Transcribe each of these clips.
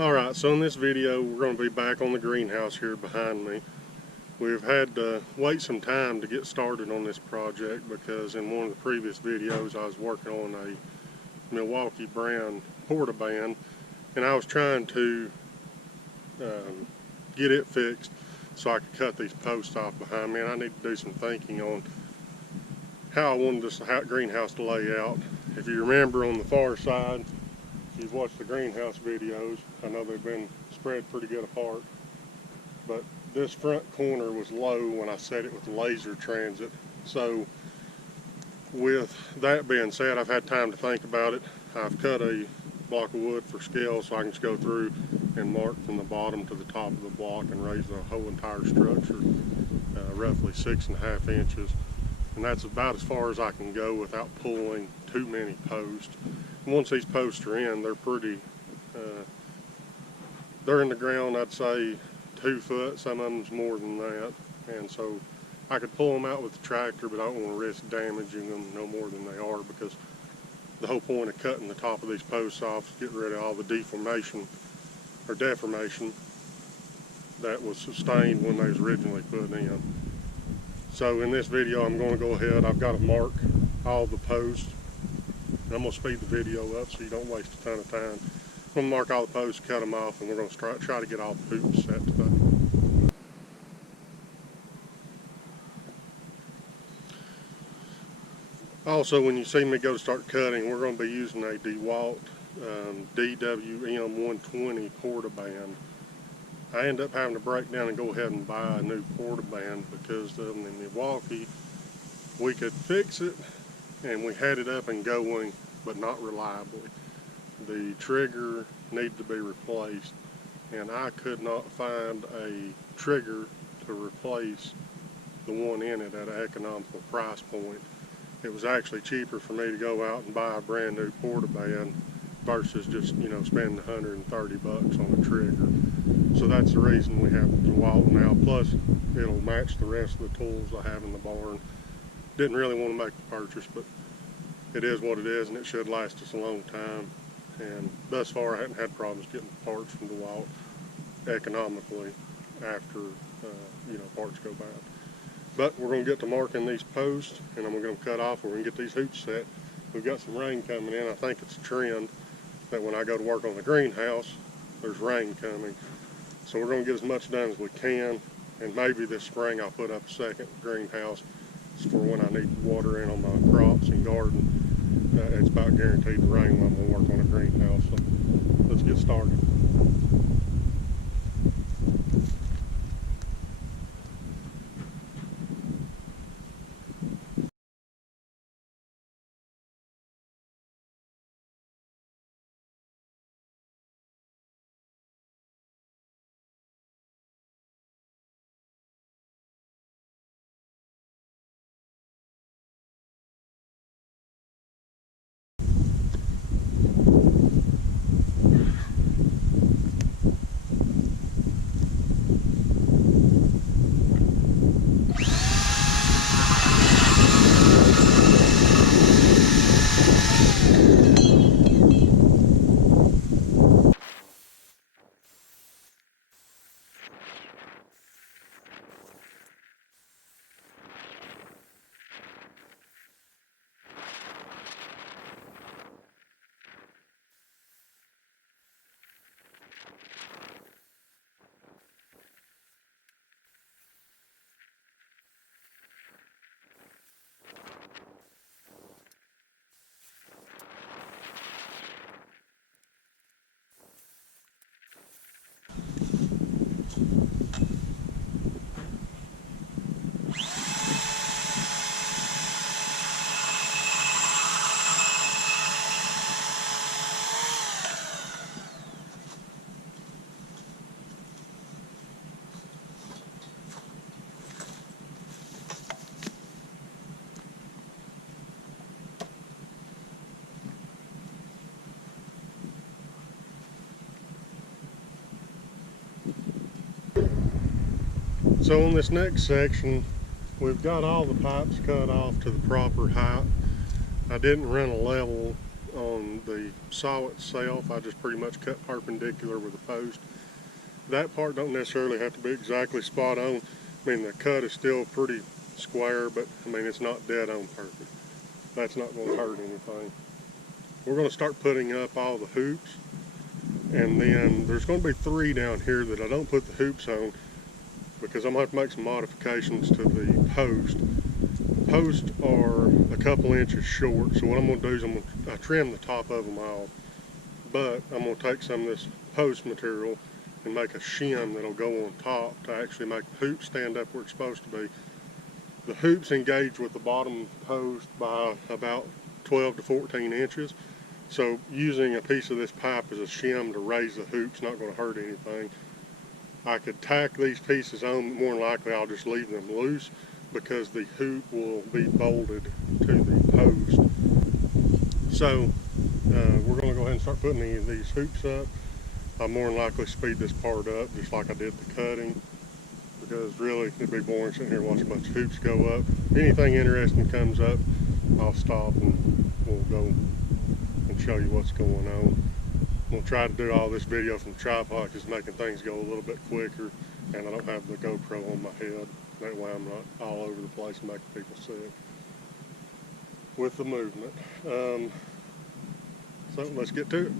Alright, so in this video we're going to be back on the greenhouse here behind me. We've had to wait some time to get started on this project because in one of the previous videos I was working on a Milwaukee brand portaband and I was trying to get it fixed so I could cut these posts off behind me, and I need to do some thinking on how I wanted this greenhouse to lay out. If you remember on the far side, if you've watched the greenhouse videos, I know they've been spread pretty good apart, but this front corner was low when I set it with the laser transit. So with that being said, I've had time to think about it. I've cut a block of wood for scale so I can just go through and mark from the bottom to the top of the block and raise the whole entire structure roughly 6.5 inches. And that's about as far as I can go without pulling too many posts. And once these posts are in, they're pretty, they're in the ground, I'd say 2 foot, some of them's more than that. And so I could pull them out with the tractor, but I don't want to risk damaging them no more than they are, because the whole point of cutting the top of these posts off is get rid of all the deformation or deformation that was sustained when they was originally put in. So in this video I'm going to go ahead, I've got to mark all the posts. I'm going to speed the video up so you don't waste a ton of time. I'm going to mark all the posts, cut them off, and we're going to try to get all the hoops set today. Also, when you see me go to start cutting, we're going to be using a DeWalt DWM120 portaband. I end up having to break down and go ahead and buy a new portaband because in Milwaukee we could fix it and we had it up and going, but not reliably. The trigger needed to be replaced, and I could not find a trigger to replace the one in it at an economical price point. It was actually cheaper for me to go out and buy a brand new portaband versus just, spending 130 bucks on a trigger. So that's the reason we have the DeWalt now. Plus, it'll match the rest of the tools I have in the barn. Didn't really want to make the purchase, but it is what it is, and it should last us a long time. And thus far, I haven't had problems getting parts from DeWalt economically after, parts go bad. But we're going to get to marking these posts, and I'm going to cut off where we can get these hoops set. We've got some rain coming in. I think it's a trend that when I go to work on the greenhouse, there's rain coming. So we're going to get as much done as we can, and maybe this spring I'll put up a second greenhouse for when I need water in on my crops and garden. It's about guaranteed to rain when I'm going to work on a greenhouse. So let's get started. So on this next section, we've got all the pipes cut off to the proper height. I didn't run a level on the saw itself. I just pretty much cut perpendicular with a post. That part don't necessarily have to be exactly spot on. I mean, the cut is still pretty square, but I mean, it's not dead on perfect. That's not going to hurt anything. We're going to start putting up all the hoops, and then there's going to be 3 down here that I don't put the hoops on because I'm going to have to make some modifications to the post. The posts are a couple inches short, so what I'm going to do is I'm going to trim the top of them off, but I'm going to take some of this post material and make a shim that'll go on top to actually make the hoop stand up where it's supposed to be. The hoops engage with the bottom post by about 12 to 14 inches. So using a piece of this pipe as a shim to raise the hoop's not going to hurt anything. I could tack these pieces on, more than likely I'll just leave them loose because the hoop will be bolted to the post. So we're going to go ahead and start putting these hoops up. I'll more than likely speed this part up just like I did the cutting, because really it'd be boring sitting here watching a bunch of hoops go up. If anything interesting comes up, I'll stop and we'll go and show you what's going on. I'm going to try to do all this video from the tripod because it's making things go a little bit quicker, and I don't have the GoPro on my head. That way I'm not all over the place and making people sick with the movement. So let's get to it.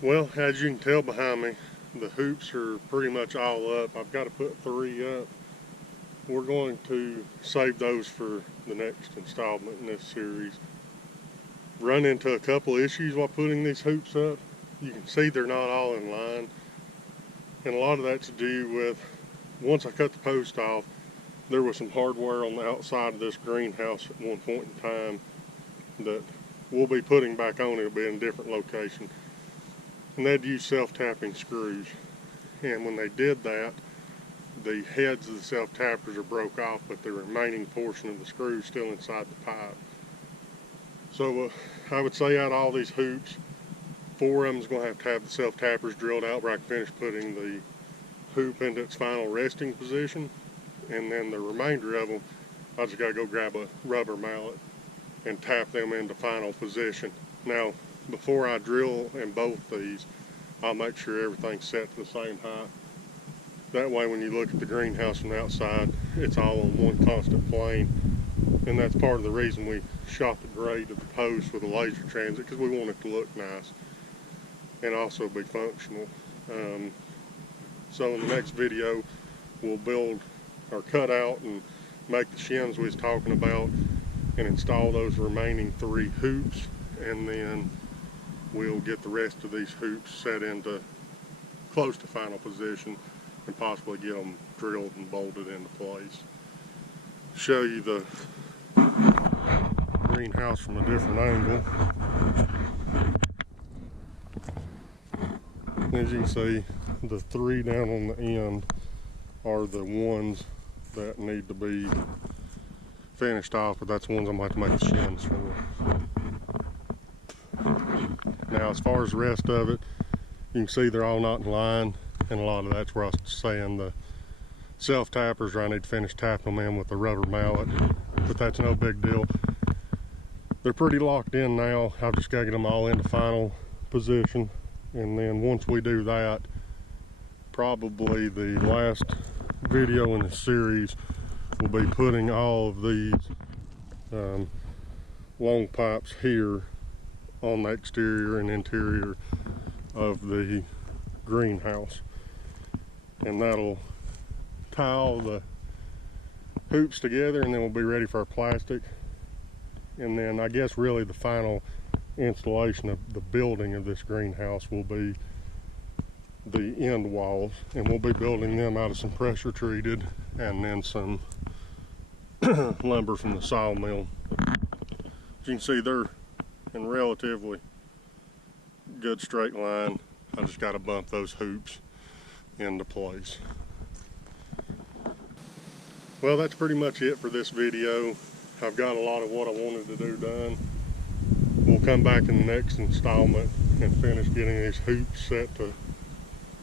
Well, as you can tell behind me, the hoops are pretty much all up. I've got to put 3 up. We're going to save those for the next installment in this series. Run into a couple issues while putting these hoops up. You can see they're not all in line, and a lot of that's to do with, once I cut the post off, there was some hardware on the outside of this greenhouse at one point in time that we'll be putting back on. It'll be in a different location, and they'd use self-tapping screws, and when they did that, the heads of the self-tappers are broke off, but the remaining portion of the screw is still inside the pipe. So I would say out of all these hoops, 4 of them is going to have the self-tappers drilled out where I can finish putting the hoop into its final resting position, and then the remainder of them, I just got to go grab a rubber mallet and tap them into final position. Now, before I drill and bolt these, I'll make sure everything's set to the same height. That way when you look at the greenhouse from the outside, it's all on one constant plane. And that's part of the reason we shot the grade of the post with a laser transit, because we want it to look nice and also be functional. So in the next video, we'll build or cut out and make the shims we was talking about and install those remaining 3 hoops, and then we'll get the rest of these hoops set into close to final position and possibly get them drilled and bolted into place. Show you the greenhouse from a different angle. As you can see, the 3 down on the end are the ones that need to be finished off, but that's the ones I'm going to have to make the shims for. Now, as far as the rest of it, you can see they're all not in line, and a lot of that's where I was saying the self-tappers, where I need to finish tapping them in with the rubber mallet, but that's no big deal. They're pretty locked in now. I've just got to get them all into final position, and then once we do that, probably the last video in the series will be putting all of these long pipes here on the exterior and interior of the greenhouse, and that'll tie all the hoops together, and then we'll be ready for our plastic. And then I guess really the final installation of the building of this greenhouse will be the end walls, and we'll be building them out of some pressure treated and then some lumber from the sawmill. As you can see, they're in relatively good straight line. I just got to bump those hoops into place. Well, that's pretty much it for this video. I've got a lot of what I wanted to do done. We'll come back in the next installment and finish getting these hoops set to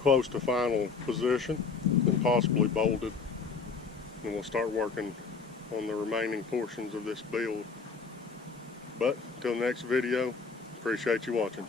close to final position and possibly bolted. And we'll start working on the remaining portions of this build. But until next video, appreciate you watching.